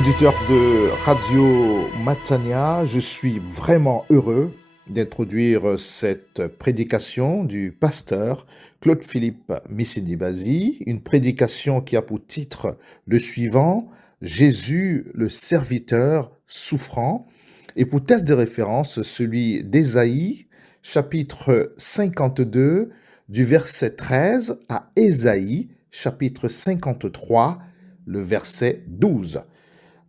Auditeur de Radio Matania, je suis vraiment heureux d'introduire cette prédication du pasteur Claude-Philippe Missidi-Bazi, une prédication qui a pour titre le suivant, Jésus le serviteur souffrant, et pour test de référence celui d'Ésaïe, chapitre 52, du verset 13 à Ésaïe, chapitre 53, le verset 12.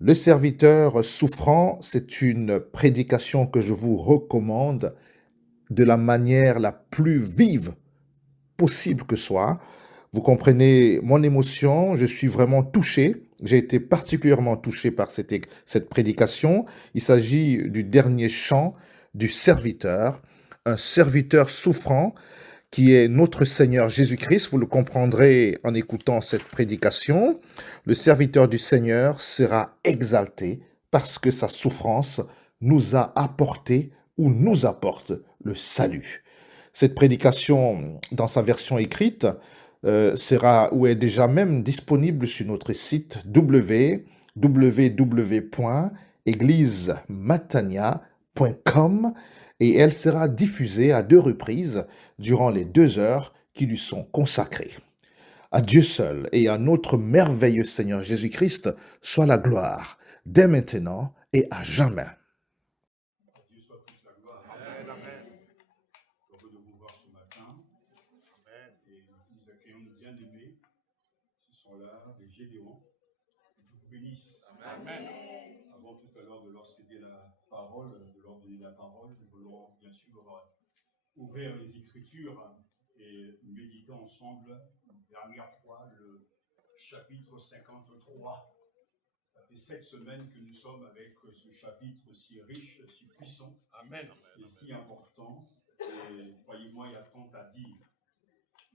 Le serviteur souffrant, c'est une prédication que je vous recommande de la manière la plus vive possible que soit. Vous comprenez mon émotion, je suis vraiment touché. J'ai été particulièrement touché par cette prédication. Il s'agit du dernier chant du serviteur, un serviteur souffrant qui est notre Seigneur Jésus-Christ. Vous le comprendrez en écoutant cette prédication. Le serviteur du Seigneur sera exalté parce que sa souffrance nous a apporté ou nous apporte le salut. Cette prédication, dans sa version écrite, sera ou est déjà même disponible sur notre site www.églisematania.com et elle sera diffusée à 2 reprises durant les 2 heures qui lui sont consacrées. À Dieu seul et à notre merveilleux Seigneur Jésus-Christ soit la gloire, dès maintenant et à jamais. Dieu soit toute la gloire. Amen, amen. Heureux de vous voir ce matin. Amen. Et nous accueillons nos bien-aimés. Ce sont là les Gédéons. Que Dieu vous bénisse. Amen. Avant tout à l'heure de leur céder la parole, de leur donner la parole, nous voulons bien sûr ouvrir les Écritures et méditer ensemble une dernière fois le chapitre 53. Ça fait 7 semaines que nous sommes avec ce chapitre si riche, si puissant, amen, et si important. Et croyez-moi, il y a tant à dire.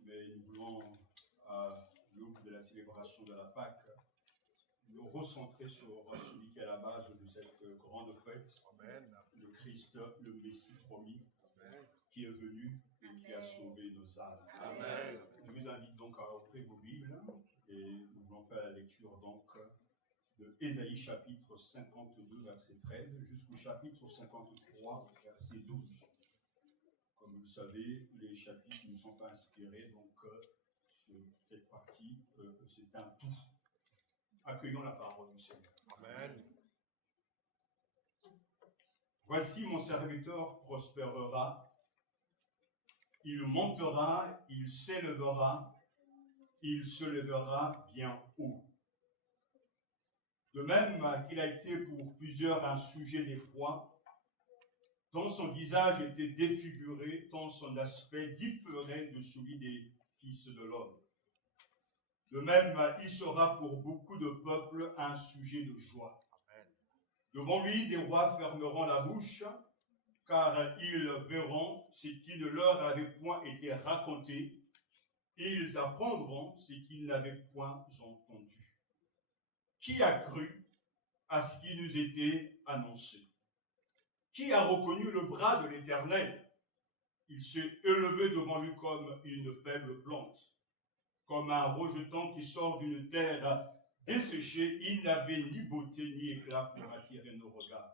Mais nous voulons, à l'aube de la célébration de la Pâque, nous recentrer sur celui qui est à la base de cette grande fête, amen, le Christ, le Messie promis, amen, qui est venu et qui a sauvé nos âmes. Amen. Je vous invite donc à ouvrir vos Bibles et nous allons faire la lecture donc de Ésaïe chapitre 52, verset 13, jusqu'au chapitre 53, verset 12. Comme vous le savez, les chapitres ne sont pas inspirés, donc cette partie, c'est un tout. Accueillons la parole du Seigneur. Amen. Voici mon serviteur prospérera, il montera, il s'élèvera, il se lèvera bien haut. De même qu'il a été pour plusieurs un sujet d'effroi, tant son visage était défiguré, tant son aspect différait de celui des fils de l'homme. De même, il sera pour beaucoup de peuples un sujet de joie. Devant lui, des rois fermeront la bouche, car ils verront ce qui ne leur avait point été raconté, et ils apprendront ce qu'ils n'avaient point entendu. Qui a cru à ce qui nous était annoncé? Qui a reconnu le bras de l'Éternel? Il s'est élevé devant lui comme une faible plante, comme un rejeton qui sort d'une terre desséchée. Il n'avait ni beauté ni éclat pour attirer nos regards.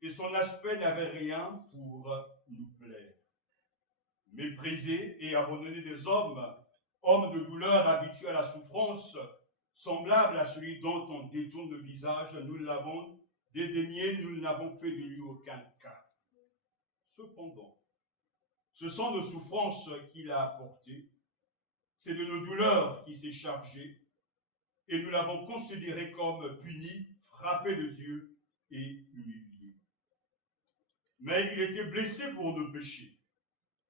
Et son aspect n'avait rien pour nous plaire. Méprisé et abandonné des hommes, homme de douleur habitué à la souffrance, semblable à celui dont on détourne le visage, nous l'avons dédaigné, nous n'avons fait de lui aucun cas. Cependant, ce sont nos souffrances qu'il a apportées, c'est de nos douleurs qu'il s'est chargé, et nous l'avons considéré comme puni, frappé de Dieu et humilié. Mais il était blessé pour nos péchés,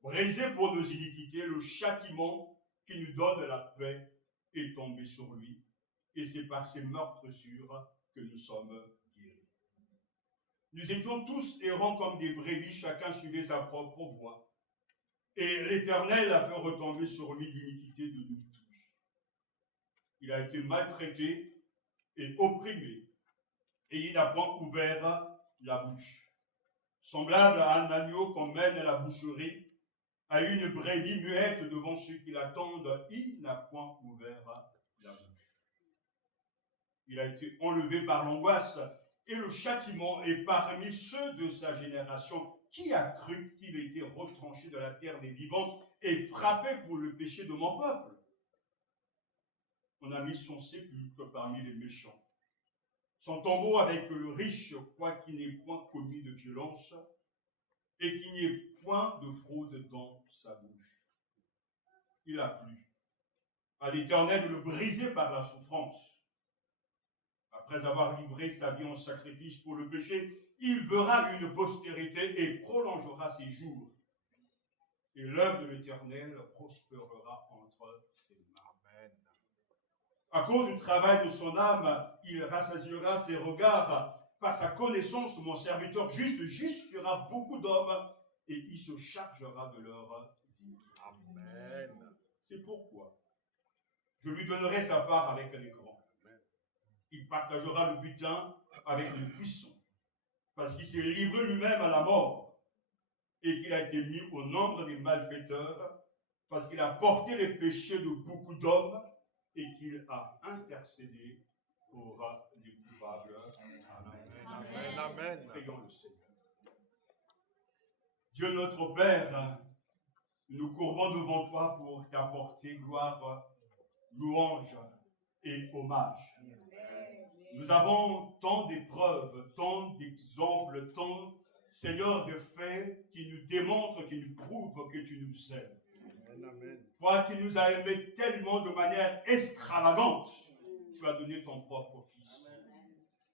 brisé pour nos iniquités, le châtiment qui nous donne la paix est tombé sur lui, et c'est par ses meurtrissures que nous sommes guéris. Nous étions tous errants comme des brebis, chacun suivait sa propre voie. Et l'Éternel a fait retomber sur lui l'iniquité de nous tous. Il a été maltraité et opprimé, et il n'a point ouvert la bouche. Semblable à un agneau qu'on mène à la boucherie, à une brebis muette devant ceux qui l'attendent, il n'a point ouvert la bouche. Il a été enlevé par l'angoisse et le châtiment est parmi ceux de sa génération. Qui a cru qu'il était retranché de la terre des vivants et frappé pour le péché de mon peuple? On a mis son sépulcre parmi les méchants. Son tombeau avec le riche, quoiqu'il n'ait point commis de violence et qu'il n'y ait point de fraude dans sa bouche. Il a plu à l'Éternel de le briser par la souffrance. Après avoir livré sa vie en sacrifice pour le péché, il verra une postérité et prolongera ses jours. Et l'œuvre de l'Éternel prospérera entre ses mains. Amen. À cause du travail de son âme, il rassasiera ses regards. Par sa connaissance, mon serviteur juste justifiera beaucoup d'hommes et il se chargera de leurs iniquités. Amen. C'est pourquoi je lui donnerai sa part avec les grands. Il partagera le butin avec les puissants, parce qu'il s'est livré lui-même à la mort et qu'il a été mis au nombre des malfaiteurs, parce qu'il a porté les péchés de beaucoup d'hommes et qu'il a intercédé pour les coupables. Amen. Amen. Amen. Prions le Seigneur. Dieu notre Père, nous courbons devant toi pour t'apporter gloire, louange et hommage. Nous avons tant d'épreuves, tant d'exemples, tant, Seigneur, de faits qui nous démontrent, qui nous prouvent que tu nous aimes. Amen. Toi qui nous as aimés tellement de manière extravagante, tu as donné ton propre Fils.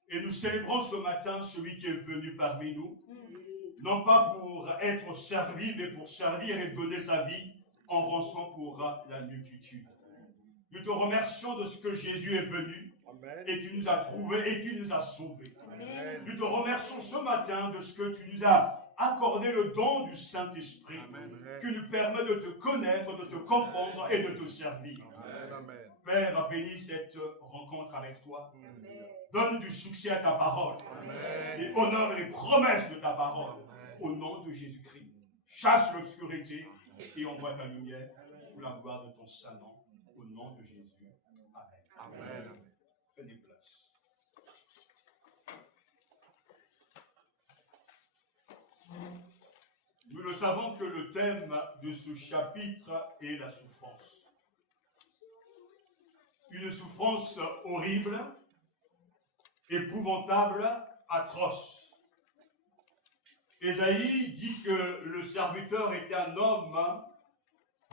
Et nous célébrons ce matin celui qui est venu parmi nous, non pas pour être servi, mais pour servir et donner sa vie en rançon pour la multitude. Nous te remercions de ce que Jésus est venu. Amen. Et qui nous a trouvés et qui nous a sauvés. Amen. Nous te remercions ce matin de ce que tu nous as accordé le don du Saint-Esprit, qui nous permet de te connaître, de te comprendre et de te servir. Amen. Père, bénis cette rencontre avec toi. Amen. Donne du succès à ta parole. Amen. Et honore les promesses de ta parole. Amen. Au nom de Jésus-Christ. Chasse l'obscurité et envoie ta lumière pour la gloire de ton saint nom. Au nom de Jésus. Amen. Amen. Amen. Prenez place. Nous le savons que le thème de ce chapitre est la souffrance. Une souffrance horrible, épouvantable, atroce. Ésaïe dit que le serviteur était un homme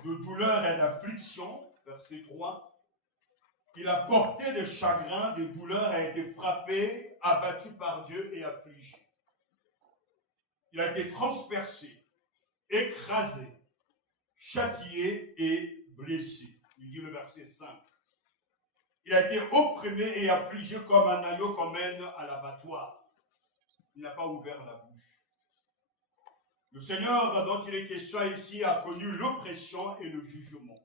de douleur et d'affliction, verset 3. Il a porté des chagrins, des douleurs, a été frappé, abattu par Dieu et affligé. Il a été transpercé, écrasé, châtié et blessé. Il dit le verset 5. Il a été opprimé et affligé comme un agneau qu'on mène à l'abattoir. Il n'a pas ouvert la bouche. Le Seigneur, dont il est question ici, a connu l'oppression et le jugement.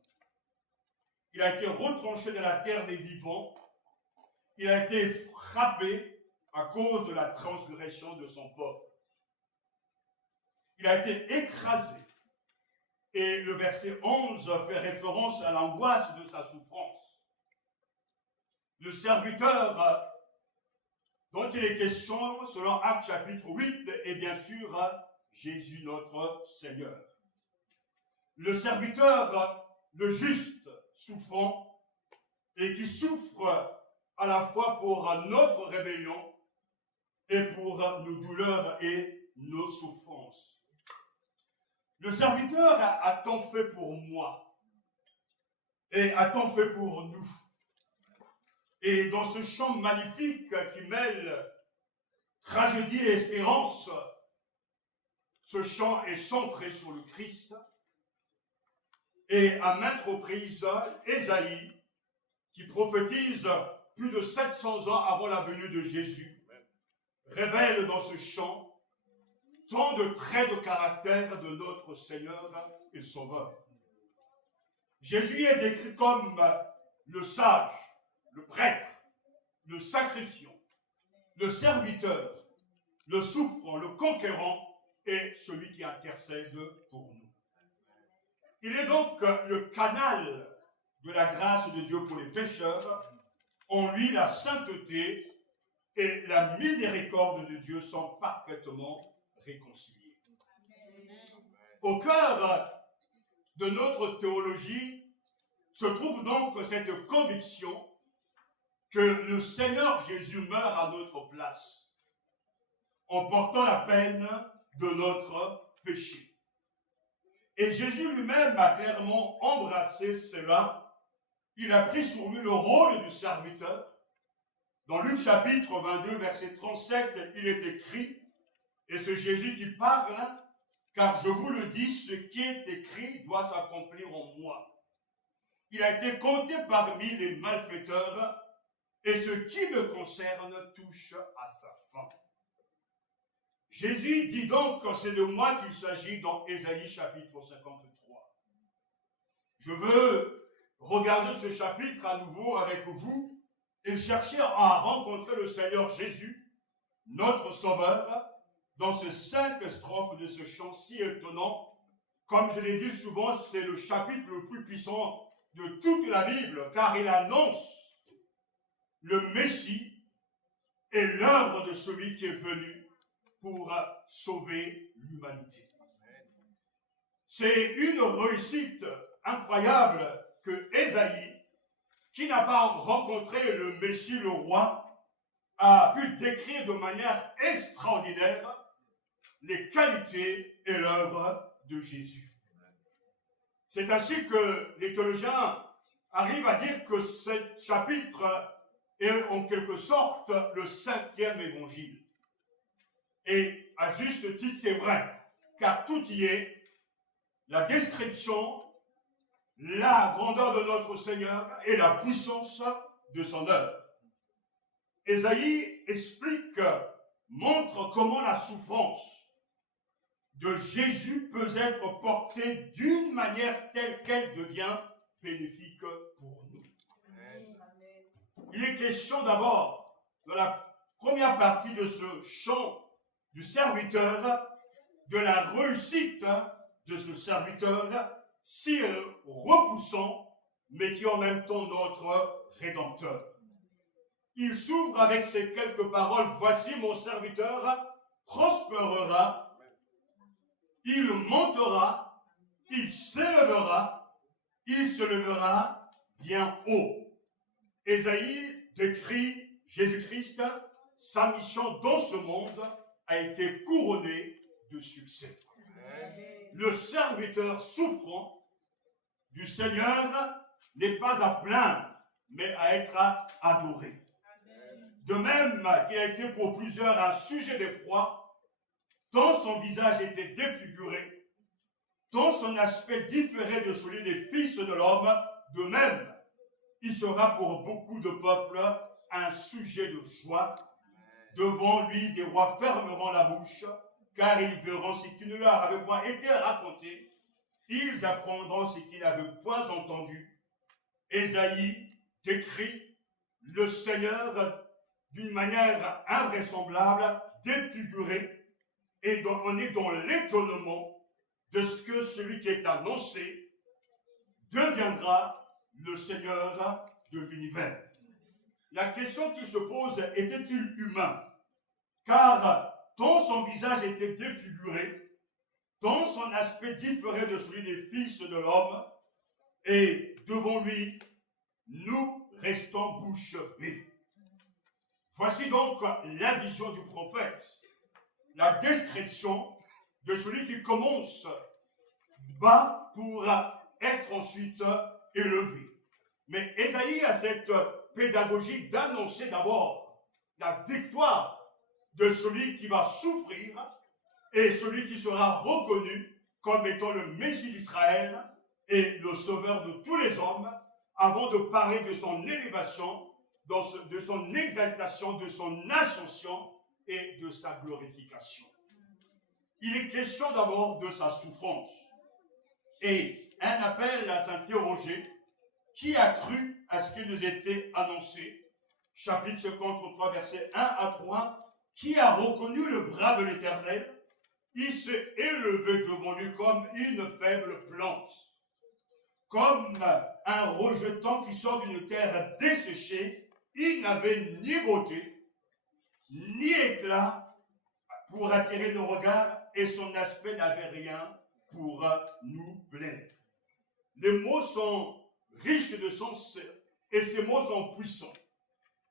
Il a été retranché de la terre des vivants. Il a été frappé à cause de la transgression de son peuple. Il a été écrasé. Et le verset 11 fait référence à l'angoisse de sa souffrance. Le serviteur dont il est question, selon Actes chapitre 8, est bien sûr Jésus notre Seigneur. Le serviteur, le juste, souffrant, et qui souffre à la fois pour notre rébellion et pour nos douleurs et nos souffrances. Le serviteur a tant fait pour moi et a tant fait pour nous. Et dans ce chant magnifique qui mêle tragédie et espérance, ce chant est centré sur le Christ. Et à maintes reprises, Ésaïe, qui prophétise plus de 700 ans avant la venue de Jésus, révèle dans ce chant tant de traits de caractère de notre Seigneur et Sauveur. Jésus est décrit comme le sage, le prêtre, le sacrifiant, le serviteur, le souffrant, le conquérant et celui qui intercède pour nous. Il est donc le canal de la grâce de Dieu pour les pécheurs, En lui, la sainteté et la miséricorde de Dieu sont parfaitement réconciliées. Au cœur de notre théologie se trouve donc cette conviction que le Seigneur Jésus meurt à notre place, en portant la peine de notre péché. Et Jésus lui-même a clairement embrassé cela. Il a pris sur lui le rôle du serviteur. Dans Luc chapitre 22, verset 37, il est écrit, et c'est Jésus qui parle, car je vous le dis, ce qui est écrit doit s'accomplir en moi. Il a été compté parmi les malfaiteurs, et ce qui le concerne touche à sa fin. Jésus dit donc que c'est de moi qu'il s'agit dans Ésaïe chapitre 53. Je veux regarder ce chapitre à nouveau avec vous et chercher à rencontrer le Seigneur Jésus, notre Sauveur, dans ces 5 strophes de ce chant si étonnant. Comme je l'ai dit souvent, c'est le chapitre le plus puissant de toute la Bible, car il annonce le Messie et l'œuvre de celui qui est venu pour sauver l'humanité. C'est une réussite incroyable que Ésaïe, qui n'a pas rencontré le Messie, le roi, a pu décrire de manière extraordinaire les qualités et l'œuvre de Jésus. C'est ainsi que les théologiens arrivent à dire que ce chapitre est en quelque sorte le 5e évangile. Et à juste titre, c'est vrai, car tout y est, la description, la grandeur de notre Seigneur et la puissance de son œuvre. Ésaïe explique, montre comment la souffrance de Jésus peut être portée d'une manière telle qu'elle devient bénéfique pour nous. Il est question d'abord, dans la première partie de ce chant du serviteur, de la réussite de ce serviteur si repoussant, mais qui est en même temps notre Rédempteur. Il s'ouvre avec ces quelques paroles, « Voici mon serviteur prospérera, il montera, il s'élèvera, il se lèvera bien haut. » Ésaïe décrit Jésus-Christ, sa mission dans ce monde a été couronnée de succès. Le serviteur souffrant du Seigneur n'est pas à plaindre, mais à être adoré. De même qu'il a été pour plusieurs un sujet d'effroi, tant son visage était défiguré, tant son aspect différait de celui des fils de l'homme, de même, il sera pour beaucoup de peuples un sujet de joie. Devant lui, des rois fermeront la bouche, car ils verront ce qui ne leur avait point été raconté. Ils apprendront ce qu'ils n'avaient point entendu. Ésaïe décrit le Seigneur d'une manière invraisemblable, défigurée, et on est dans l'étonnement de ce que celui qui est annoncé deviendra le Seigneur de l'univers. La question qui se pose, était-il humain? Car tant son visage était défiguré, tant son aspect différait de celui des fils de l'homme, et devant lui, nous restons bouche bée. Voici donc la vision du prophète, la description de celui qui commence bas pour être ensuite élevé. Mais Ésaïe a cette pédagogie d'annoncer d'abord la victoire de celui qui va souffrir et celui qui sera reconnu comme étant le Messie d'Israël et le sauveur de tous les hommes, avant de parler de son élévation, de son exaltation, de son ascension et de sa glorification. Il est question d'abord de sa souffrance et un appel à s'interroger: qui a cru à ce qui nous était annoncé? Chapitre 53, versets 1 à 3. Qui a reconnu le bras de l'Éternel? Il s'est élevé devant lui comme une faible plante, comme un rejeton qui sort d'une terre desséchée. Il n'avait ni beauté, ni éclat pour attirer nos regards, et son aspect n'avait rien pour nous plaire. Les mots sont riches de sens et ces mots sont puissants.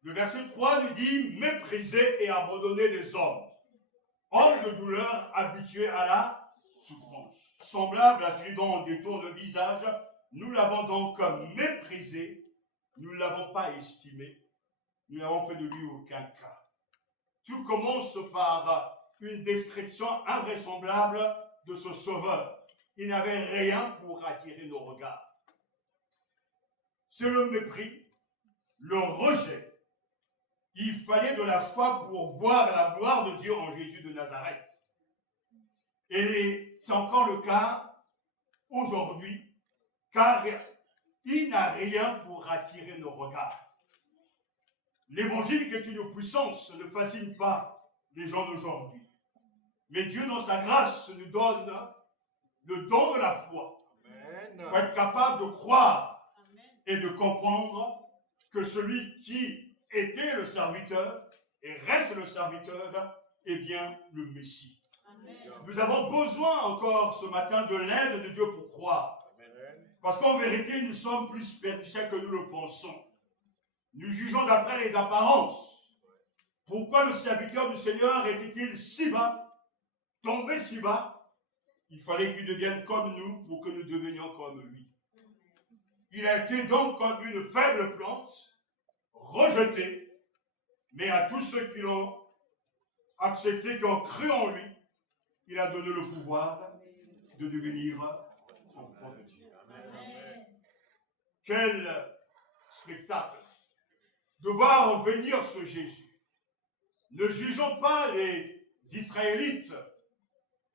Le verset 3 nous dit « Mépriser et abandonner les hommes, hommes de douleur habitués à la souffrance. » Semblable à celui dont on détourne le visage, nous l'avons donc méprisé, nous ne l'avons pas estimé, nous n'avons fait de lui aucun cas. Tout commence par une description invraisemblable de ce sauveur. Il n'avait rien pour attirer nos regards. C'est le mépris, le rejet. Il fallait de la foi pour voir la gloire de Dieu en Jésus de Nazareth. Et c'est encore le cas aujourd'hui, car il n'a rien pour attirer nos regards. L'évangile qui est une puissance ne fascine pas les gens d'aujourd'hui. Mais Dieu, dans sa grâce, nous donne le don de la foi. Pour être capable de croire et de comprendre que celui qui était le serviteur et reste le serviteur est bien le Messie. Amen. Nous avons besoin encore ce matin de l'aide de Dieu pour croire. Amen. Parce qu'en vérité, nous sommes plus superficiels que nous le pensons. Nous jugeons d'après les apparences. Pourquoi le serviteur du Seigneur était-il si bas, tombé si bas? Il fallait qu'il devienne comme nous pour que nous devenions comme lui. Il a été donc comme une faible plante, rejeté, mais à tous ceux qui l'ont accepté, qui ont cru en lui, il a donné le pouvoir de devenir enfant de Dieu. Amen. Quel spectacle de voir venir ce Jésus. Ne jugeons pas les Israélites,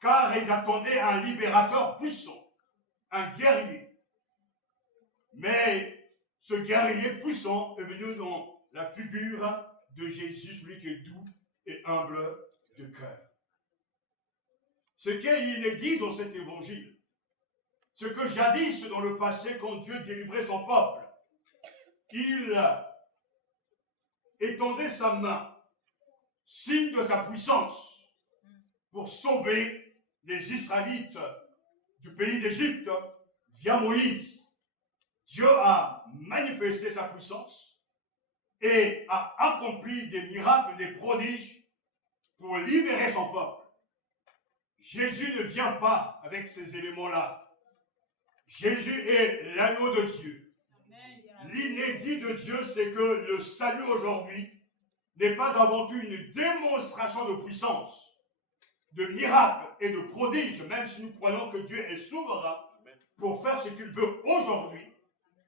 car ils attendaient un libérateur puissant, un guerrier. Mais ce guerrier puissant est venu dans la figure de Jésus, celui qui est doux et humble de cœur. Ce qui est inédit dans cet évangile, ce que jadis dans le passé, quand Dieu délivrait son peuple, il étendait sa main, signe de sa puissance, pour sauver les Israélites du pays d'Égypte via Moïse. Dieu a manifesté sa puissance et a accompli des miracles, des prodiges pour libérer son peuple. Jésus ne vient pas avec ces éléments-là. Jésus est l'agneau de Dieu. L'inédit de Dieu, c'est que le salut aujourd'hui n'est pas avant tout une démonstration de puissance, de miracles et de prodiges, même si nous croyons que Dieu est souverain pour faire ce qu'il veut aujourd'hui.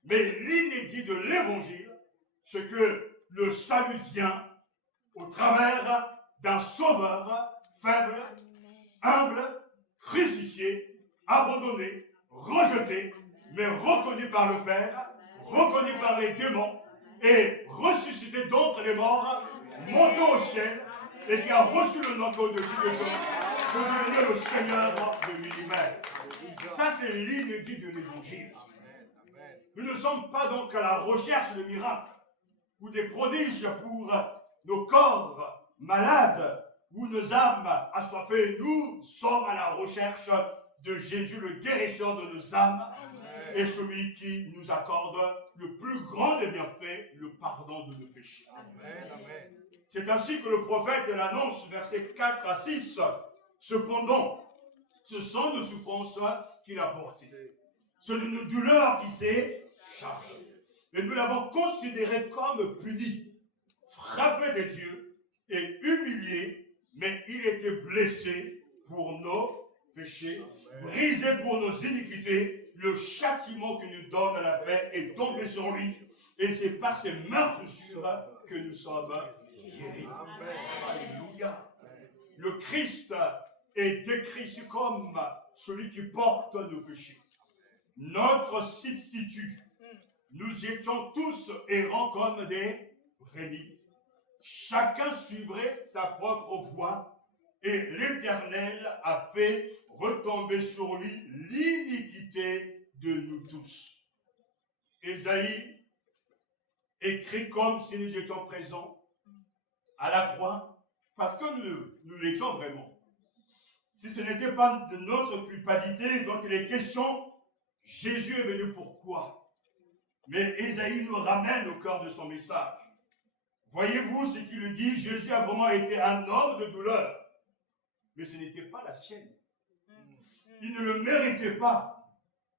Mais l'inédit de l'évangile, c'est que le salut vient au travers d'un sauveur faible, humble, crucifié, abandonné, rejeté, mais reconnu par le Père, reconnu par les démons et ressuscité d'entre les morts, monté au ciel et qui a reçu le nom au-dessus de tout pour devenir le Seigneur de l'univers. Ça, c'est l'inédit de l'évangile. Nous ne sommes pas donc à la recherche de miracles ou des prodiges pour nos corps malades ou nos âmes assoiffées. Nous sommes à la recherche de Jésus, le guérisseur de nos âmes. Amen. Et celui qui nous accorde le plus grand des bienfaits, le pardon de nos péchés. Amen. Amen. C'est ainsi que le prophète l'annonce, versets 4 à 6. Cependant, ce sont nos souffrances qu'il a portées. C'est de nos douleurs qui s'est chargé. Et nous l'avons considéré comme puni, frappé de Dieu et humilié, mais il était blessé pour nos péchés, brisé pour nos iniquités. Le châtiment qui nous donne la paix est tombé sur lui, et c'est par ses meurtrissures que nous sommes guéris. Alléluia. Le Christ est décrit ici comme celui qui porte nos péchés. Notre substitut. Nous étions tous errants comme des brebis. Chacun suivrait sa propre voie et l'Éternel a fait retomber sur lui l'iniquité de nous tous. Ésaïe écrit comme si nous étions présents à la croix, parce que nous l'étions vraiment. Si ce n'était pas de notre culpabilité dont il est question, Jésus est venu pourquoi? Mais Ésaïe nous ramène au cœur de son message. Voyez-vous ce qu'il dit? Jésus a vraiment été un homme de douleur, mais ce n'était pas la sienne. Il ne le méritait pas.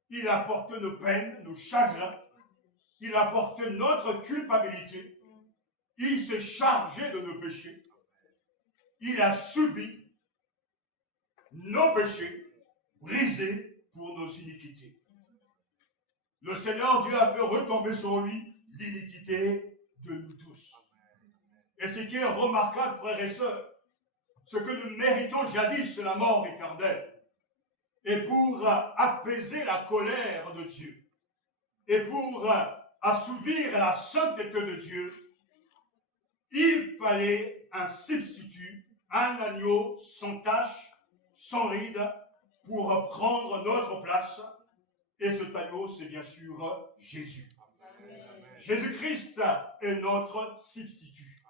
Il a porté nos peines, nos chagrins. Il a porté notre culpabilité. Il s'est chargé de nos péchés. Il a subi nos péchés, brisés pour nos iniquités. Le Seigneur Dieu a fait retomber sur lui l'iniquité de nous tous. Et ce qui est remarquable, frères et sœurs, ce que nous méritions jadis, c'est la mort éternelle. Et pour apaiser la colère de Dieu, et pour assouvir la sainteté de Dieu, il fallait un substitut, un agneau sans tache, sans ride, pour prendre notre place. Et cet agneau, c'est bien sûr Jésus. Jésus-Christ est notre substitut.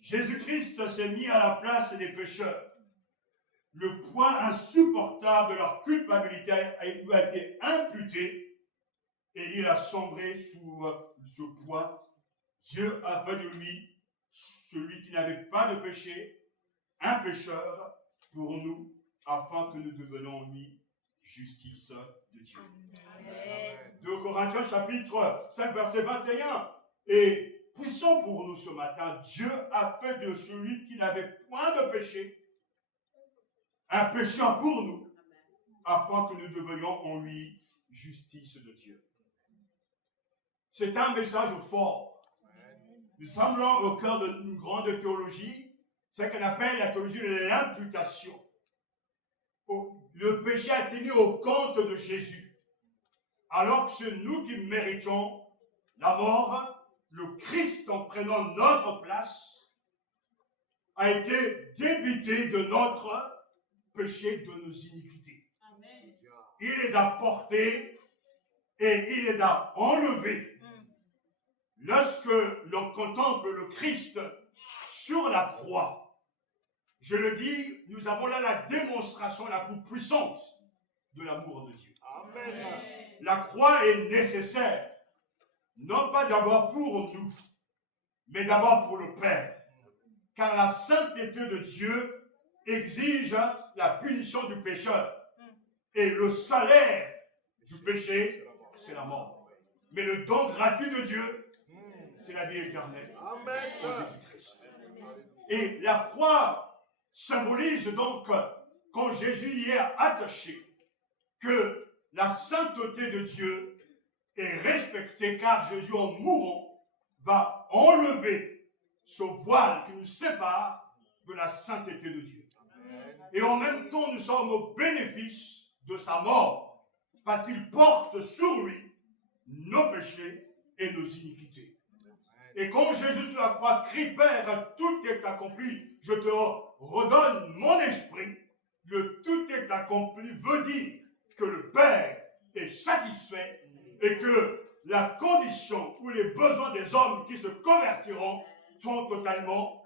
Jésus-Christ s'est mis à la place des pécheurs. Le poids insupportable de leur culpabilité lui a été imputé et il a sombré sous ce poids. Dieu a fait de lui, celui qui n'avait pas de péché, un pécheur pour nous, afin que nous devenions en lui justice de Dieu. Amen. 2 Corinthiens chapitre 5 verset 21. Et puissant pour nous ce matin, Dieu a fait de celui qui n'avait point de péché un pécheur pour nous, afin que nous devenions en lui justice de Dieu. C'est un message fort. Nous semblons au cœur d'une grande théologie, ce qu'on appelle la théologie de l'imputation. Le péché a été mis au compte de Jésus. Alors que c'est nous qui méritons la mort, le Christ, en prenant notre place, a été débité de notre péché, de nos iniquités. Amen. Il les a portés et il les a enlevés. Lorsque l'on contemple le Christ sur la croix, je le dis, nous avons là la démonstration la plus puissante de l'amour de Dieu. Amen. La croix est nécessaire, non pas d'abord pour nous, mais d'abord pour le Père. Car la sainteté de Dieu exige la punition du pécheur. Et le salaire du péché, c'est la mort. Mais le don gratuit de Dieu, c'est la vie éternelle en Jésus-Christ. Et la croix symbolise donc, quand Jésus y est attaché, que la sainteté de Dieu est respectée, car Jésus, en mourant, va enlever ce voile qui nous sépare de la sainteté de Dieu. Et en même temps, nous sommes au bénéfice de sa mort, parce qu'il porte sur lui nos péchés et nos iniquités. Et quand Jésus sur la croix crie, Père, tout est accompli, je te redonne mon esprit, le tout est accompli veut dire que le Père est satisfait et que la condition ou les besoins des hommes qui se convertiront sont totalement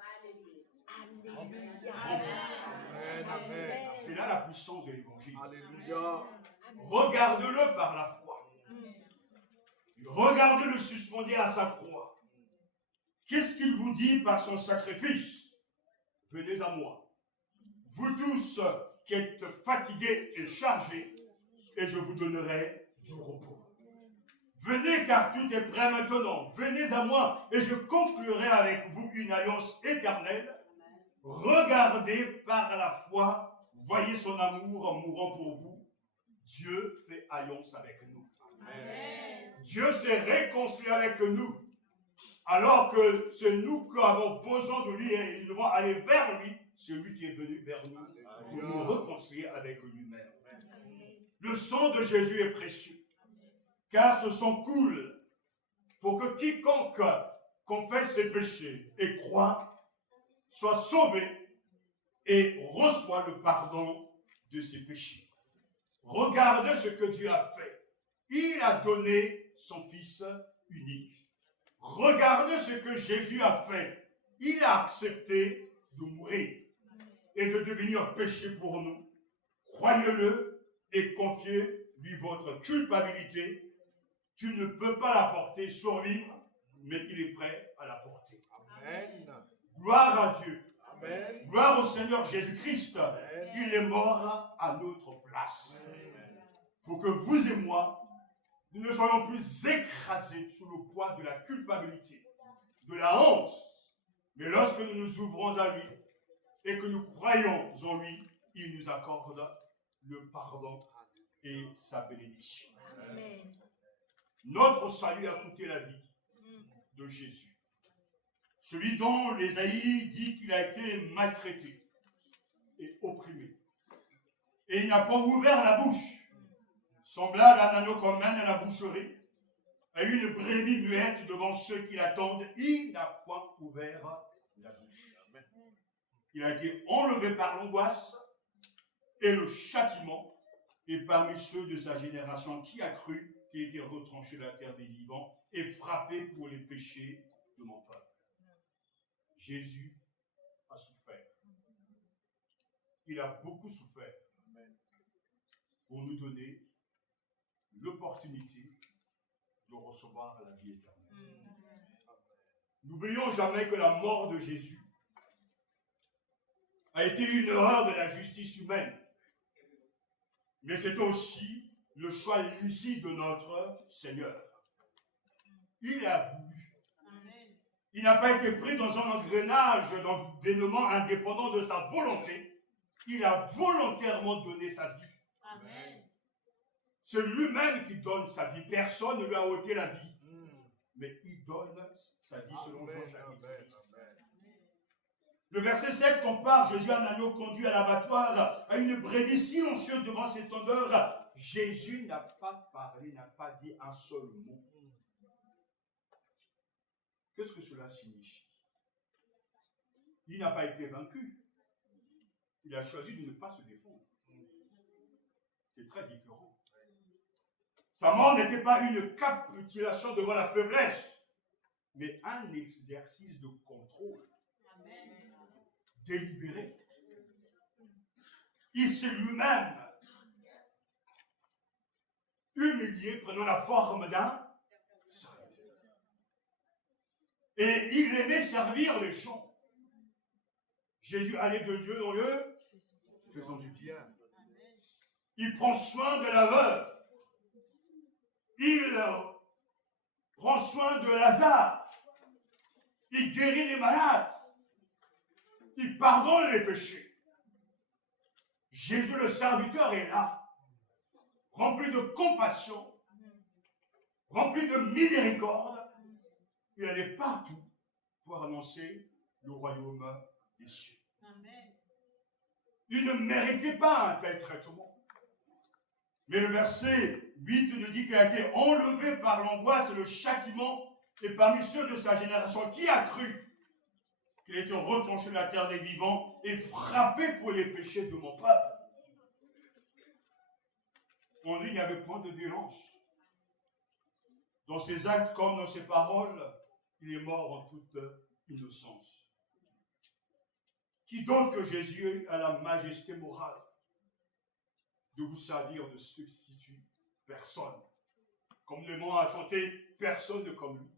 remplis. Amen. C'est là la puissance de l'évangile. Alléluia. Regarde-le par la foi. Regardez-le suspendu à sa croix. Qu'est-ce qu'il vous dit par son sacrifice? Venez à moi. Vous tous qui êtes fatigués et chargés, et je vous donnerai du repos. Venez car tout est prêt maintenant. Venez à moi et je conclurai avec vous une alliance éternelle. Regardez par la foi, voyez son amour en mourant pour vous. Dieu fait alliance avec nous. Amen. Dieu s'est réconcilié avec nous. Alors que c'est nous qui avons besoin de lui et nous devons aller vers lui, c'est lui qui est venu vers nous pour nous réconcilier avec lui-même. Le sang de Jésus est précieux, car ce sang coule pour que quiconque confesse ses péchés et croit soit sauvé et reçoit le pardon de ses péchés. Regardez ce que Dieu a fait. Il a donné son Fils unique. Regardez ce que Jésus a fait. Il a accepté de mourir et de devenir péché pour nous. Croyez-le et confiez-lui votre culpabilité. Tu ne peux pas la porter, survivre, mais il est prêt à la porter. Amen. Gloire à Dieu. Amen. Gloire au Seigneur Jésus-Christ. Amen. Il est mort à notre place. Pour que vous et moi, nous ne soyons plus écrasés sous le poids de la culpabilité, de la honte. Mais lorsque nous nous ouvrons à lui et que nous croyons en lui, il nous accorde le pardon et sa bénédiction. Amen. Notre salut a coûté la vie de Jésus. Celui dont l'Ésaïe dit qu'il a été maltraité et opprimé. Et il n'a pas ouvert la bouche, semblable à un agneau qu'on mène à la boucherie, à une brebis muette devant ceux qui l'attendent. Il n'a point ouvert la bouche. Il a été enlevé par l'angoisse et le châtiment, et parmi ceux de sa génération qui a cru qu'il était retranché de la terre des vivants et frappé pour les péchés de mon peuple. Jésus a souffert. Il a beaucoup souffert pour nous donner l'opportunité de recevoir la vie éternelle. N'oublions jamais que la mort de Jésus a été une erreur de la justice humaine, mais c'est aussi le choix lucide de notre Seigneur. Il a voulu. Il n'a pas été pris dans un engrenage d'événements indépendants de sa volonté. Il a volontairement donné sa vie. Amen. C'est lui-même qui donne sa vie. Personne ne lui a ôté la vie. Mais il donne sa vie selon Jean chapitre 10. Le verset 7 compare Jésus à un agneau conduit à l'abattoir, à une brebis silencieuse devant ses tondeurs. Jésus n'a pas parlé, n'a pas dit un seul mot. Qu'est-ce que cela signifie? Il n'a pas été vaincu. Il a choisi de ne pas se défendre. C'est très différent. Sa mort n'était pas une capitulation devant la faiblesse, mais un exercice de contrôle. Amen. Délibéré. Il s'est lui-même humilié, prenant la forme d'un serviteur. Et il aimait servir les gens. Jésus allait de lieu en lieu, faisant du bien. Il prend soin de la veuve. Il prend soin de Lazare. Il guérit les malades. Il pardonne les péchés. Jésus le serviteur est là, rempli de compassion, rempli de miséricorde. Il allait partout pour annoncer le royaume des cieux. Amen. Il ne méritait pas un tel traitement. Mais le verset 8 nous dit qu'il a été enlevé par l'angoisse et le châtiment, et parmi ceux de sa génération qui a cru qu'il était retranché de la terre des vivants et frappé pour les péchés de mon peuple. En lui, il n'y avait point de violence. Dans ses actes comme dans ses paroles, il est mort en toute innocence. Qui d'autre que Jésus a la majesté morale de vous servir de substitut? Personne. Comme le mot a chanté, personne ne comme lui.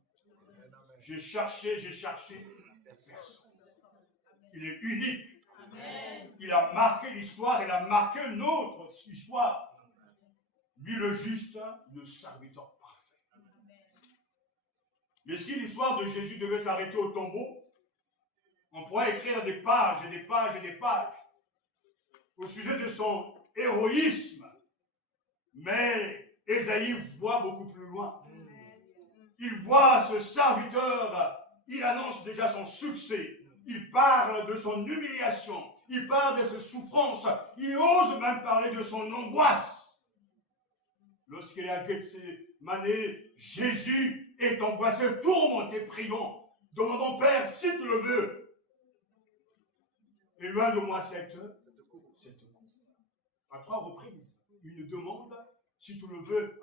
J'ai cherché, personne. Il est unique. Amen. Il a marqué l'histoire, il a marqué notre histoire. Lui le juste, le serviteur parfait. Mais si l'histoire de Jésus devait s'arrêter au tombeau, on pourrait écrire des pages et des pages et des pages au sujet de son héroïsme. Mais Ésaïe voit beaucoup plus loin. Il voit ce serviteur, il annonce déjà son succès. Il parle de son humiliation. Il parle de ses souffrances. Il ose même parler de son angoisse. Lorsqu'il est à Gethsémane, Jésus est angoissé, tourmenté, priant, demandant, Père, si tu le veux, éloigne de moi cette coupe. À 3 reprises, il demande, si tu le veux.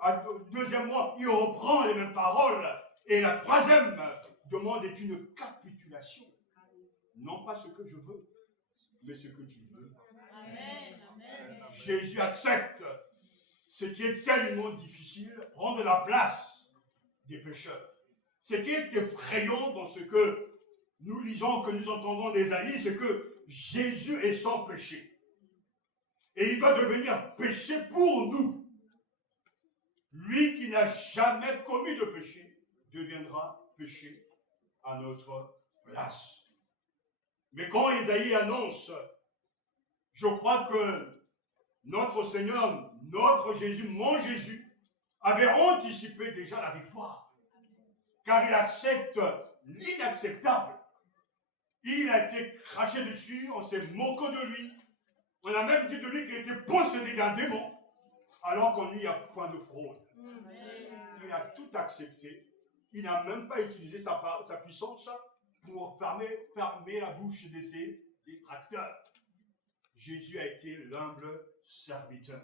Deuxièmement, il reprend les mêmes paroles. Et la troisième demande est une capitulation. Non pas ce que je veux, mais ce que tu veux. Amen. Amen. Jésus accepte ce qui est tellement difficile, prendre la place des pécheurs. Ce qui est effrayant dans ce que nous lisons, que nous entendons d'Ésaïe, c'est que Jésus est sans péché. Et il va devenir péché pour nous. Lui qui n'a jamais commis de péché deviendra péché à notre place. Mais quand Ésaïe annonce, je crois que notre Seigneur, notre Jésus, mon Jésus, avait anticipé déjà la victoire. Car il accepte l'inacceptable. Il a été craché dessus, on s'est moqué de lui. On a même dit de lui qu'il était possédé d'un démon, alors qu'on n'y a point de fraude. Il a tout accepté. Il n'a même pas utilisé sa puissance pour fermer la bouche de ses détracteurs. Jésus a été l'humble serviteur.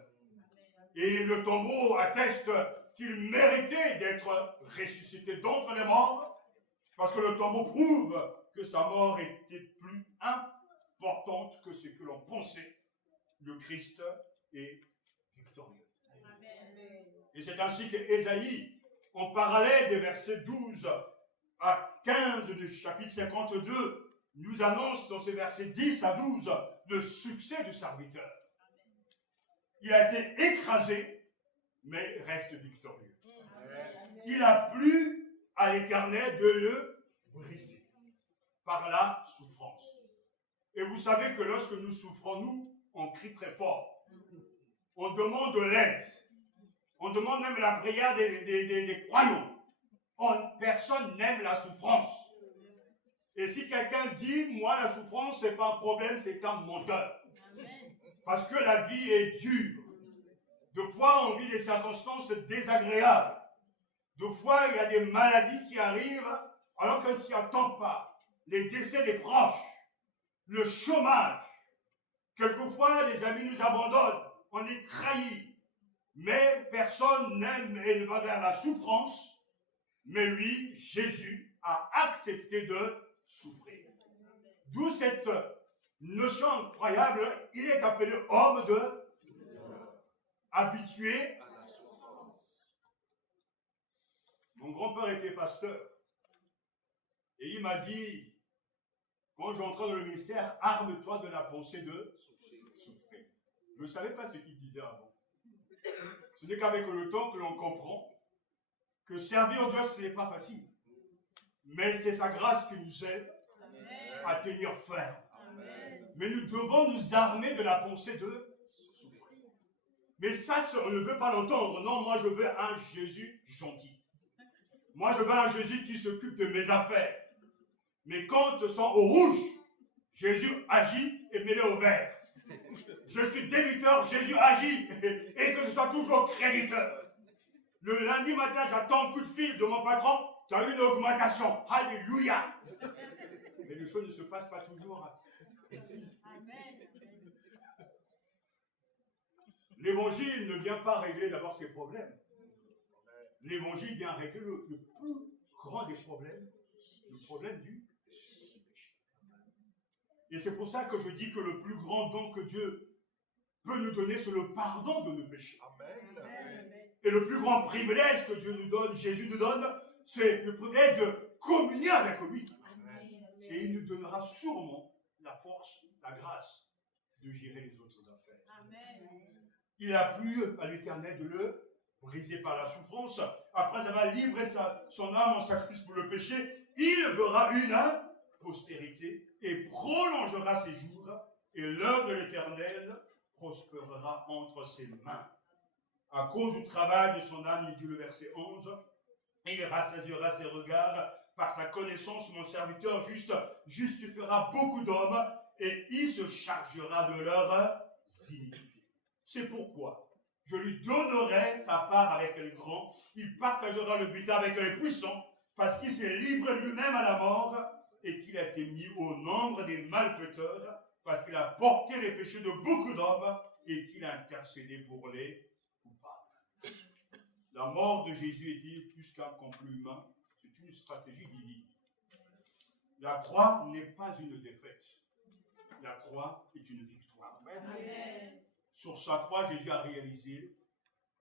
Et le tombeau atteste qu'il méritait d'être ressuscité d'entre les morts, parce que le tombeau prouve que sa mort était plus importante que ce que l'on pensait. Le Christ est victorieux. Et c'est ainsi qu'Ésaïe, en parallèle des versets 12 à 15 du chapitre 52, nous annonce dans ces versets 10 à 12 le succès du serviteur. Il a été écrasé, mais reste victorieux. Il a plu à l'Éternel de le briser par la souffrance. Et vous savez que lorsque nous souffrons, nous, on crie très fort. On demande de l'aide. On demande même la prière des croyants. Personne n'aime la souffrance. Et si quelqu'un dit, moi, la souffrance, ce n'est pas un problème, c'est un menteur. Parce que la vie est dure. Deux fois, on vit des circonstances désagréables. Deux fois, il y a des maladies qui arrivent alors qu'on ne s'y attend pas. Les décès des proches, le chômage. Quelquefois, les amis nous abandonnent. On est trahis. Mais personne n'aime et va vers la souffrance. Mais lui, Jésus, a accepté de souffrir. D'où cette notion incroyable, il est appelé homme de habitué à la souffrance. Mon grand-père était pasteur. Et il m'a dit, quand j'entrais dans le ministère, arme-toi de la pensée de souffrir. Je ne savais pas ce qu'il disait avant. Ce n'est qu'avec le temps que l'on comprend que servir Dieu, ce n'est pas facile. Mais c'est sa grâce qui nous aide à tenir ferme. Mais nous devons nous armer de la pensée de souffrir. Mais ça, on ne veut pas l'entendre. Non, moi je veux un Jésus gentil. Moi je veux un Jésus qui s'occupe de mes affaires. Mais quand te sens au rouge, Jésus agit et met-le au vert. Je suis débiteur, Jésus agit et que je sois toujours créditeur. Le lundi matin, j'attends un coup de fil de mon patron, tu as eu une augmentation. Alléluia. Mais les choses ne se passent pas toujours ainsi. L'évangile ne vient pas régler d'abord ses problèmes. L'évangile vient régler le plus grand des problèmes, le problème du péché. Et c'est pour ça que je dis que le plus grand don que Dieu peut nous donner, c'est le pardon de nos péchés. Amen. Et le plus grand privilège que Dieu nous donne, Jésus nous donne, c'est le privilège de communier avec lui. Amen. Et il nous donnera sûrement la force, la grâce de gérer les autres affaires. Amen. Il a plu à l'Éternel de le briser par la souffrance. Après avoir livré son âme en sacrifice pour le péché, il verra une postérité et prolongera ses jours, et l'heure de l'Éternel prospérera entre ses mains. À cause du travail de son âme, il dit le verset 11, il rassasiera ses regards par sa connaissance, mon serviteur juste justifiera beaucoup d'hommes et il se chargera de leurs iniquités. C'est pourquoi je lui donnerai sa part avec les grands, il partagera le butin avec les puissants, parce qu'il s'est livré lui-même à la mort et qu'il a été mis au nombre des malfaiteurs, parce qu'il a porté les péchés de beaucoup d'hommes et qu'il a intercédé pour les coupables. La mort de Jésus était plus qu'un complot humain, C'est une stratégie divine. La croix n'est pas une défaite. La croix est une victoire. Amen. Sur sa croix, Jésus a réalisé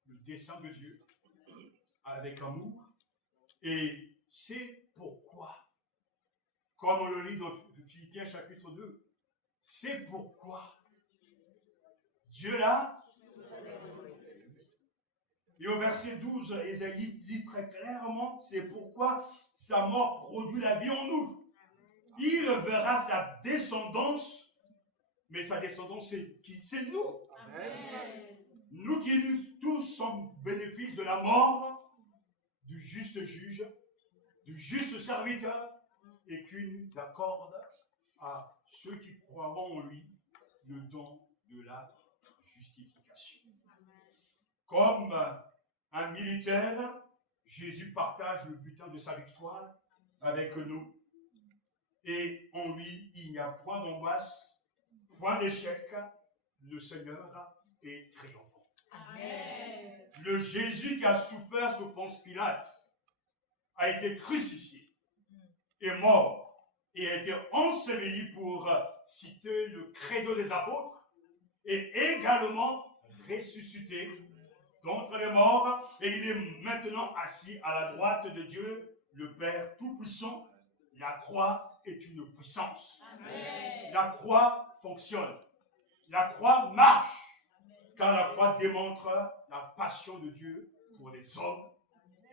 le dessein de Dieu avec amour. Et c'est pourquoi, comme on le lit dans Philippiens chapitre 2, c'est pourquoi Dieu l'a. Et au verset 12, Ésaïe dit très clairement, c'est pourquoi sa mort produit la vie en nous. Il verra sa descendance, mais sa descendance, c'est qui? C'est nous. Amen. Nous qui nous tous sommes bénéfices de la mort du juste juge, du juste serviteur, et qui nous accorde à ceux qui croiront en lui le don de la justification. Comme un militaire, Jésus partage le butin de sa victoire avec nous. Et en lui, il n'y a point d'angoisse, point d'échec. Le Seigneur est triomphant. Amen. Le Jésus qui a souffert sous Ponce Pilate a été crucifié, est mort et a été enseveli pour citer le credo des apôtres et également ressuscité d'entre les morts, et il est maintenant assis à la droite de Dieu, le Père Tout-Puissant. La croix est une puissance. Amen. La croix fonctionne. La croix marche, car la croix démontre la passion de Dieu pour les hommes.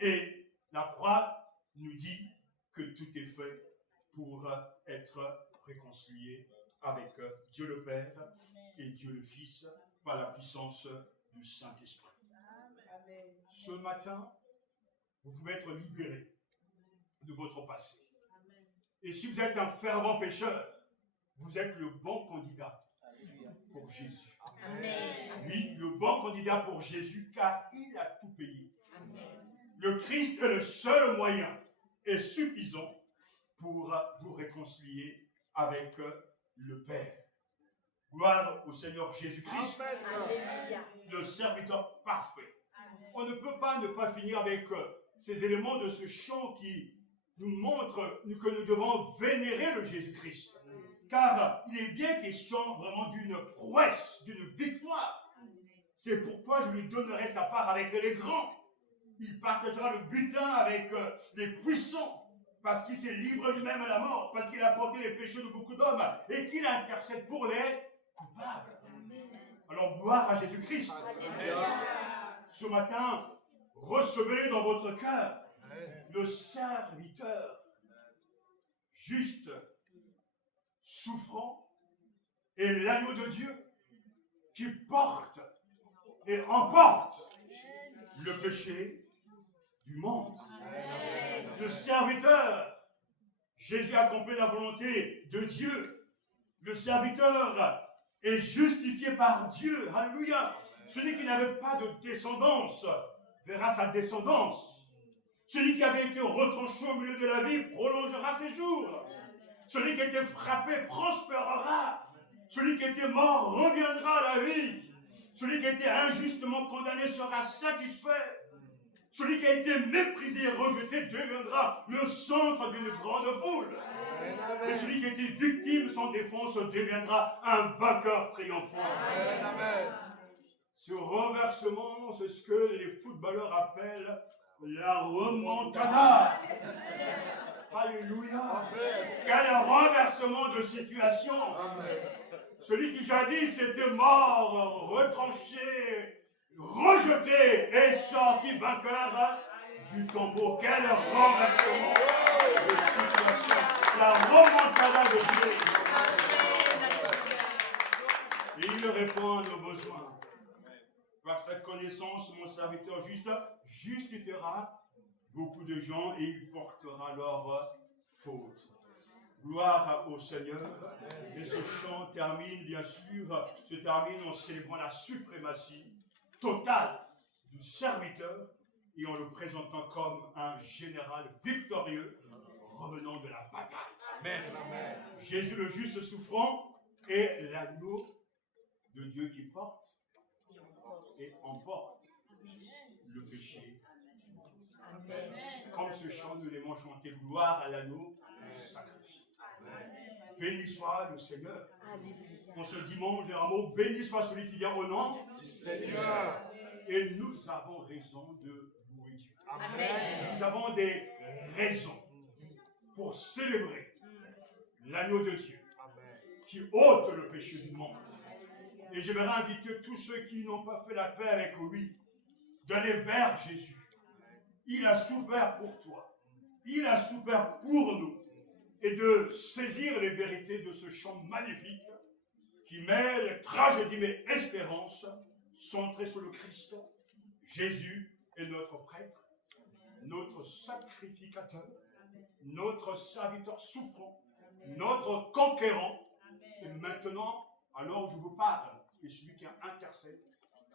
Et la croix nous dit que tout est fait pour être réconcilié avec Dieu le Père et Dieu le Fils par la puissance du Saint-Esprit. Ce matin, vous pouvez être libéré de votre passé. Et si vous êtes un fervent pécheur, vous êtes le bon candidat pour Jésus. Amen. Oui, le bon candidat pour Jésus, car il a tout payé. Amen. Le Christ est le seul moyen et suffisant pour vous réconcilier avec le Père. Gloire au Seigneur Jésus-Christ, Alléluia. le serviteur parfait. Amen. On ne peut pas ne pas finir avec ces éléments de ce chant qui nous montrent que nous devons vénérer le Jésus-Christ. Car il est bien question vraiment d'une prouesse, d'une victoire. C'est pourquoi je lui donnerai sa part avec les grands. Il partagera le butin avec les puissants, parce qu'il s'est livré lui-même à la mort, parce qu'il a porté les péchés de beaucoup d'hommes et qu'il intercède pour les coupables. Alors, gloire à Jésus-Christ. Alléluia. Ce matin, recevez dans votre cœur le serviteur juste, souffrant, et l'agneau de Dieu qui porte et emporte le péché du monde. Amen. Le serviteur, Jésus accomplit la volonté de Dieu. Le serviteur est justifié par Dieu. Alléluia. Celui qui n'avait pas de descendance verra sa descendance. Celui qui avait été retranché au milieu de la vie prolongera ses jours. Celui qui a été frappé prospérera. Celui qui était mort reviendra à la vie. Celui qui a été injustement condamné sera satisfait. Celui qui a été méprisé et rejeté deviendra le centre d'une grande foule. Et celui qui a été victime sans défense deviendra un vainqueur triomphant. Ce renversement, c'est ce que les footballeurs appellent la remontada. Alléluia. Quel renversement de situation. Celui qui jadis était mort, retranché, rejeté, est sorti vainqueur du tombeau. Quel renversement de situation. La remontada de Dieu. Et il répond à nos besoins. Par sa connaissance, mon serviteur juste justifiera beaucoup de gens et il portera leurs fautes. Gloire au Seigneur. Et ce chant termine, bien sûr, se termine en célébrant la suprématie totale du serviteur et en le présentant comme un général victorieux revenant de la bataille. Amen. Jésus le juste souffrant est l'agneau de Dieu qui porte et emporte le péché. Amen. Comme ce chant, nous l'aimons chanter gloire à l'agneau sacrifié. Béni soit le Seigneur. En ce dimanche des rameaux, béni soit celui qui vient au nom du Seigneur. Et nous avons raison de louer Dieu. Amen. Nous avons des raisons pour célébrer l'agneau de Dieu qui ôte le péché du monde. Et j'aimerais inviter tous ceux qui n'ont pas fait la paix avec lui d'aller vers Jésus. Il a souffert pour toi. Il a souffert pour nous. Et de saisir les vérités de ce chant magnifique qui mêle tragédie mais espérance, centré sur le Christ. Jésus est notre prêtre, notre sacrificateur, notre serviteur souffrant, notre conquérant. Et maintenant, alors je vous parle, et celui qui intercède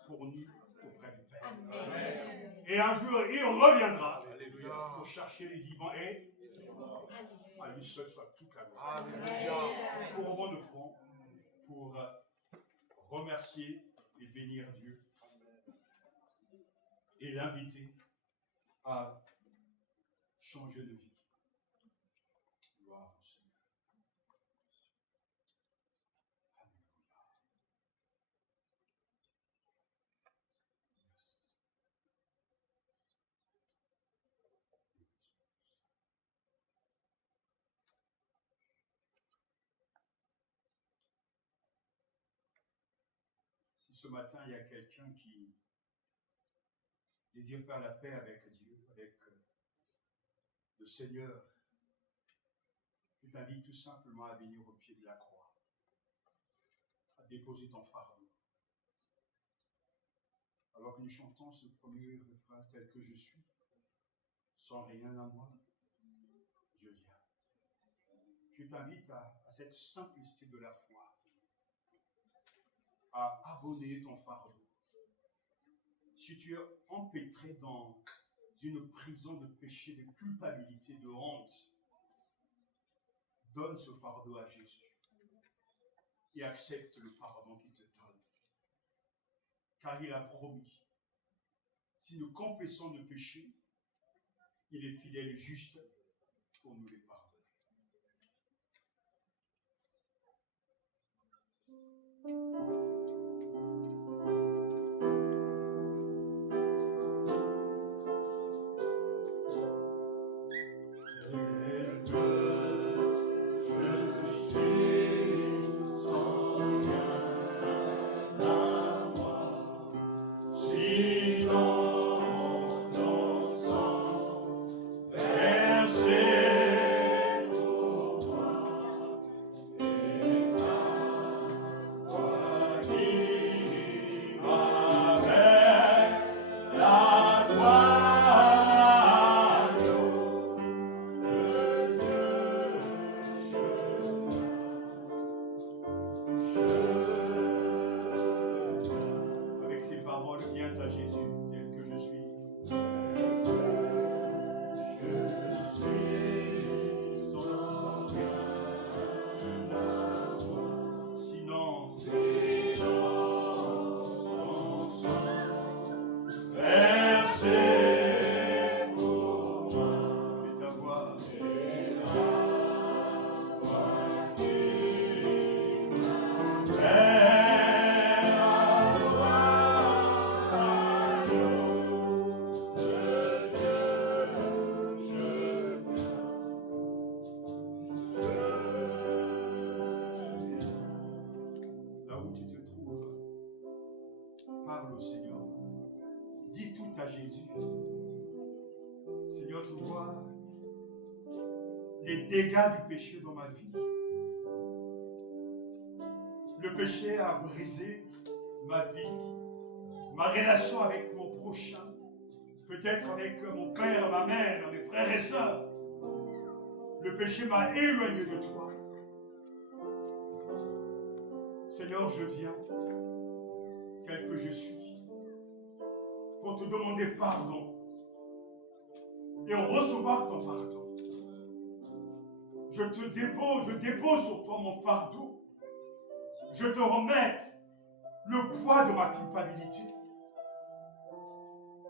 pour nous auprès du Père. Amen. Et un jour, il reviendra pour chercher les vivants et à lui seul soit toute la gloire. Pour rendre le front, pour remercier et bénir Dieu et l'inviter à changer de vie. Gloire au Seigneur. Si ce matin il y a quelqu'un qui désire faire la paix avec Dieu, avec le Seigneur, je t'invite tout simplement à venir au pied de la croix, à déposer ton fardeau. Alors que nous chantons ce premier refrain tel que je suis, sans rien à moi, je viens. Je t'invite à cette simplicité de la foi, à abonner ton fardeau. Si tu es empêtré dans une prison de péché, de culpabilité, de honte, donne ce fardeau à Jésus et accepte le pardon qu'il te donne. Car il a promis, si nous confessons nos péchés, il est fidèle et juste pour nous les pardonner. Avec ces paroles, viens à Jésus tel que je suis. Sinon, ton sang versé pour moi, et ta voix là où tu te trouves, parle au Seigneur. Dis tout à Jésus. Seigneur, tu vois les dégâts du péché dans ma vie. Le péché a brisé ma vie, ma relation avec mon prochain, peut-être avec mon père, ma mère, mes frères et sœurs. Le péché m'a éloigné de toi. Seigneur, je viens, tel que je suis, pour te demander pardon et recevoir ton pardon. Je dépose sur toi mon fardeau. Je te remets le poids de ma culpabilité.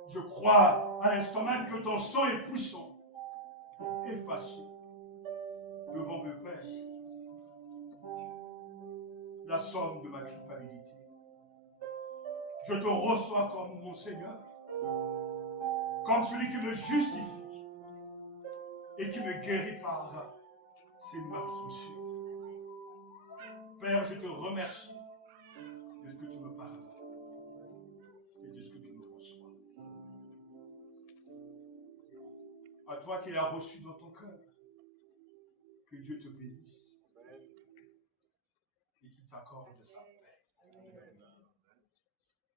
Je crois à l'instant même que ton sang est puissant effacer devant le Père la somme de ma culpabilité. Je te reçois comme mon Seigneur, comme celui qui me justifie et qui me guérit par ses meurtrissures. Père, je te remercie de ce que tu me pardonnes et de ce que tu me reçois. À toi qui l'as reçu dans ton cœur, que Dieu te bénisse et qu'il t'accorde de sa paix.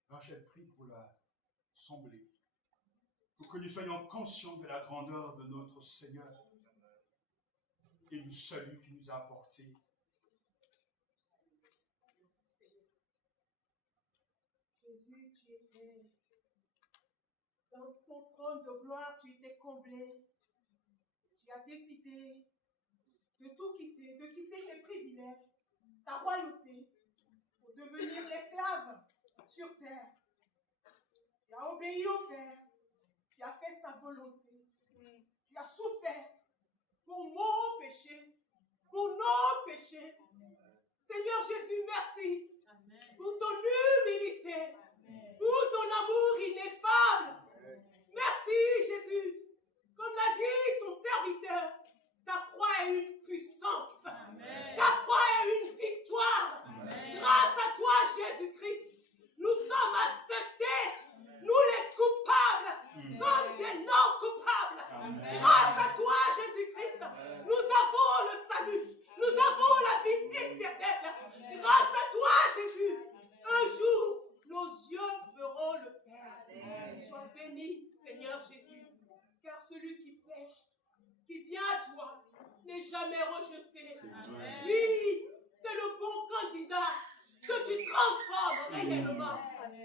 Rachel prie pour l'assemblée, pour que nous soyons conscients de la grandeur de notre Seigneur et du salut qu'il nous a apporté. Jésus, tu étais dans ton trône de gloire, tu étais comblé. Tu as décidé de tout quitter, de quitter tes privilèges, ta royauté, pour devenir l'esclave sur terre. Tu as obéi au Père, tu as fait sa volonté, tu as souffert pour mon péché, pour nos péchés. Seigneur Jésus, merci pour ton humilité, pour ton amour ineffable. Merci Jésus. Comme l'a dit ton serviteur, ta croix est une puissance. Ta croix est une victoire. Grâce à toi, Jésus-Christ, nous sommes acceptés, nous les coupables, comme des non-coupables. Grâce à toi, Jésus-Christ, nous avons le salut, nous avons la vie éternelle. Grâce à toi, Jésus, un jour, nos yeux verront le Père. Sois béni, Seigneur Jésus, car celui qui pêche, qui vient à toi, n'est jamais rejeté. Oui, c'est le bon candidat que tu transformes réellement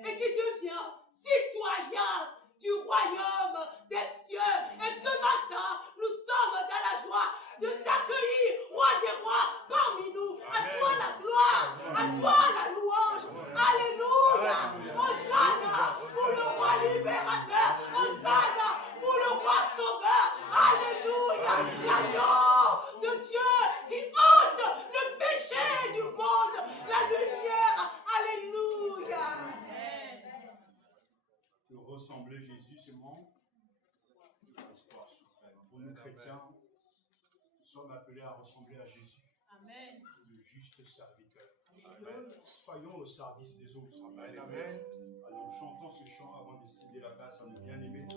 et qui devient citoyen du royaume des cieux. Et ce matin, nous sommes dans la joie de t'accueillir, roi des rois, parmi nous. À toi la gloire, à toi la louange. Alléluia. Hosanna pour le roi libérateur. Hosanna pour le roi sauveur. Alléluia. L'agneau de Dieu qui ôte le péché du monde. La lumière. Alléluia. De ressembler Jésus, c'est mon espoir suprême. Pour nous chrétiens, nous sommes appelés à ressembler à Jésus. Amen. Le juste serviteur. Amen. Soyons au service des autres. Amen. Amen. Alors chantons ce chant avant de céder la place à nos bien-aimés.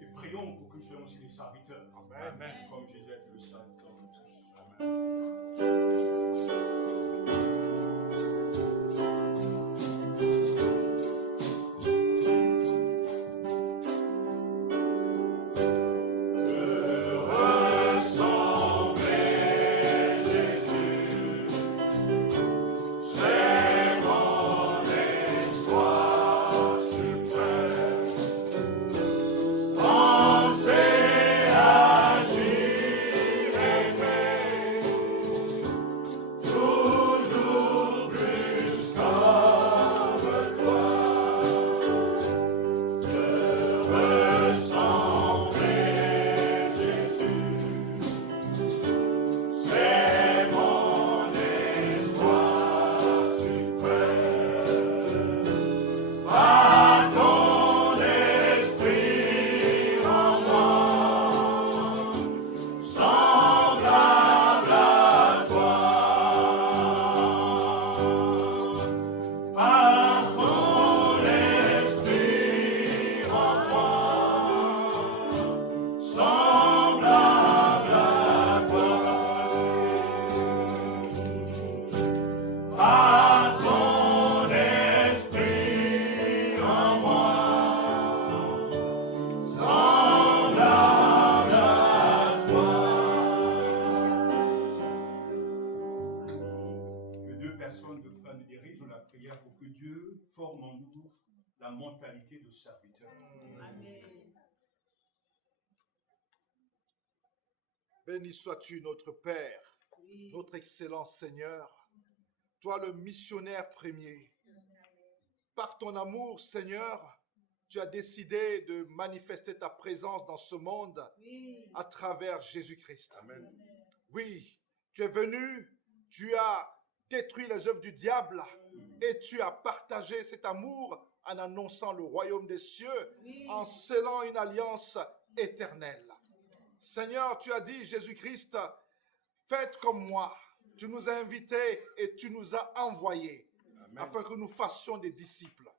Et prions pour que nous soyons aussi des serviteurs. Amen. Comme Jésus a été le serviteur de tous. Amen. Mentalité de serviteur. Amen. Béni sois-tu, notre Père, notre excellent Seigneur, toi le missionnaire premier. Par ton amour, Seigneur, tu as décidé de manifester ta présence dans ce monde Oui. à travers Jésus-Christ. Oui, tu es venu, tu as détruit les œuvres du diable et tu as partagé cet amour en annonçant le royaume des cieux, Oui. en scellant une alliance éternelle. Seigneur, tu as dit, Jésus-Christ, faites comme moi. Tu nous as invités et tu nous as envoyés afin que nous fassions des disciples.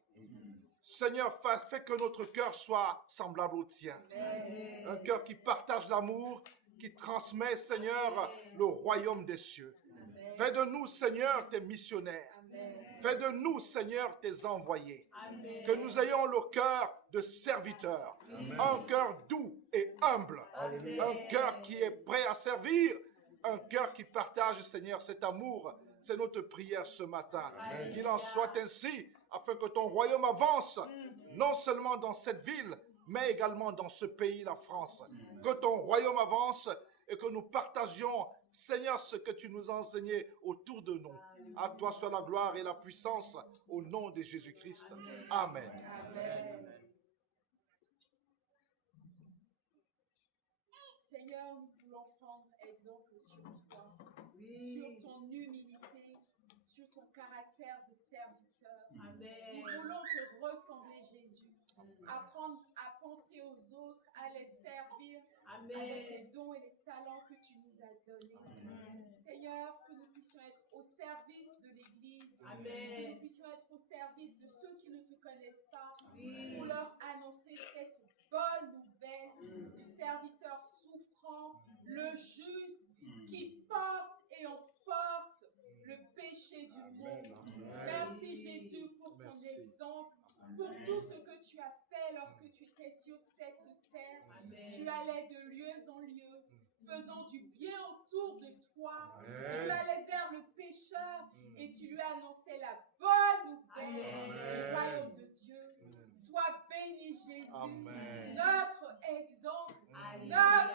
Seigneur, fais que notre cœur soit semblable au tien. Amen. Un cœur qui partage l'amour, qui transmet, Seigneur, le royaume des cieux. Fais de nous, Seigneur, tes missionnaires. Amen. Fais de nous, Seigneur, tes envoyés. Amen. Que nous ayons le cœur de serviteurs. Un cœur doux et humble. Amen. Un cœur qui est prêt à servir. Un cœur qui partage, Seigneur, cet amour. C'est notre prière ce matin. Qu'il en soit ainsi, afin que ton royaume avance, non seulement dans cette ville, mais également dans ce pays, la France. Que ton royaume avance et que nous partagions, Seigneur, ce que tu nous as enseigné autour de nous. À toi soit la gloire et la puissance au nom de Jésus-Christ. Amen. Amen. Seigneur, nous voulons prendre exemple sur toi, Oui. sur ton humilité, sur ton caractère de serviteur. Nous Amen. voulons te ressembler, Jésus. Apprendre à penser aux autres, à les servir avec les Amen. dons et les talents que tu nous as donnés. Seigneur, que nous puissions être au service de l'Église, que Amen. nous puissions être au service de ceux qui ne te connaissent pas, Oui. pour leur annoncer cette bonne nouvelle du serviteur souffrant, le juste, qui porte et emporte le péché du monde. Merci Jésus pour ton Merci. exemple, pour tout ce que tu as fait lorsque tu étais sur cette terre. Amen. Tu allais de lieu en lieu, faisant du bien autour de toi. Amen. Tu allais vers le pécheur et tu lui annonçais la bonne nouvelle Amen. du royaume de Dieu. Sois béni Jésus, Amen. notre exemple, Alléluia. notre